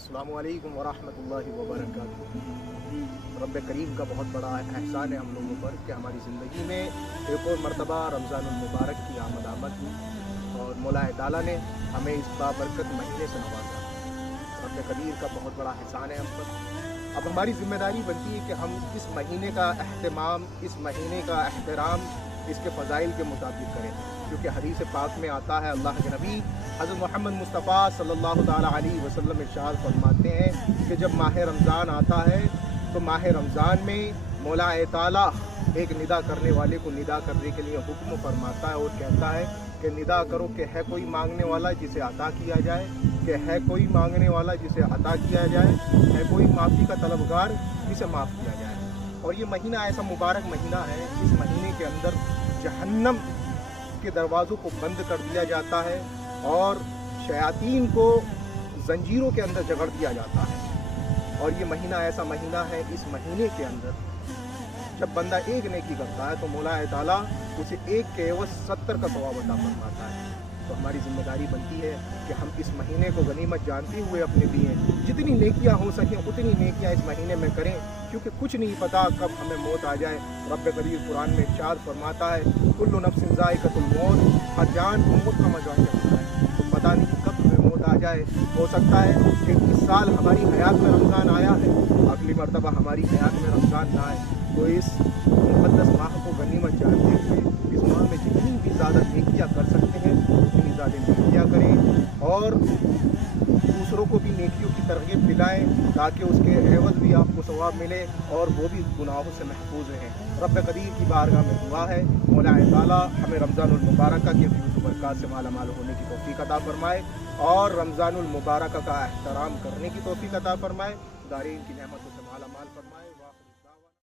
अस्सलामु अलैकुम वरहमतुल्लाहि वबरकातुहू। रब्ब करीम का बहुत बड़ा एहसान है हम लोगों पर कि हमारी ज़िंदगी में एक और मरतबा रमज़ानुल मुबारक की आमद हुई और मौला ताला ने हमें इस बाबरकत महीने से नवाजा। रब्ब करीम का बहुत बड़ा एहसान है हम पर। अब हमारी ज़िम्मेदारी बनती है कि हम इस महीने का अहतमाम, इस महीने का एहतराम इसके फ़ज़ाइल के मुताबिक करें, क्योंकि हदीस पाक में आता है, अल्लाह के नबी हज़रत मोहम्मद मुस्तफ़ा सल्लल्लाहु ताला अलैहि वसल्लम इरशाद फरमाते हैं कि जब माह रमज़ान आता है तो माह रमज़ान में मौला ताला एक निदा करने वाले को निदा करने के लिए हुक्म फरमाता है और कहता है कि निदा करो कि है कोई मांगने वाला जिसे अता किया जाए, कि है कोई मांगने वाला जिसे अता किया जाए, है कोई माफ़ी का तलबगार जिसे माफ़ किया जाए। और ये महीना ऐसा मुबारक महीना है, इस महीने के अंदर जहन्नम के दरवाज़ों को बंद कर दिया जाता है और शयातीन को जंजीरों के अंदर जकड़ दिया जाता है। और ये महीना ऐसा महीना है, इस महीने के अंदर जब बंदा एक नेकी करता है तो मौला ताला उसे एक के एवज 70 का सवाब अता फरमाता है। तो हमारी ज़िम्मेदारी बनती है कि हम इस महीने को गनीमत जानते हुए अपने लिए जितनी नेकियां हो सकें उतनी नेकियां इस महीने में करें, क्योंकि कुछ नहीं पता कब हमें मौत आ जाए। रब्ब करीम कुरान में इरशाद फरमाता है, कुल्लु नफ्सिन ज़ाइक़तुल मौत, हर जान को मौत का मज़ा होता है। तो पता नहीं कब हमें मौत आ जाए। हो सकता है कि इस साल हमारी हयात में रमज़ान आया है, अगली मरतबा हमारी हयात में रमज़ान ना आए। तो इस मुक़द्दस माह को गनीमत जानते हुए इस माह में जितनी भी ज़्यादा नेकियां कर सकते हैं उतनी ज़्यादा नेकियां करें और दूसरों को भी नेकियों की तरगीब दिलाएं, ताकि उसके एवज़ भी आपको सवाब मिले और वो भी गुनाहों से महफूज रहें। रब्ब करीम की बारगाह में दुआ है, मौला ताला हमें रमज़ानुल मुबारक के फ्यूज़ बरक़ात से माला माल होने की तौफ़ीक़ अता फरमाए और रमज़ानुल मुबारक का एहतराम करने की तौफ़ीक़ अता फरमाए। दारीन की नेमतों से माला माल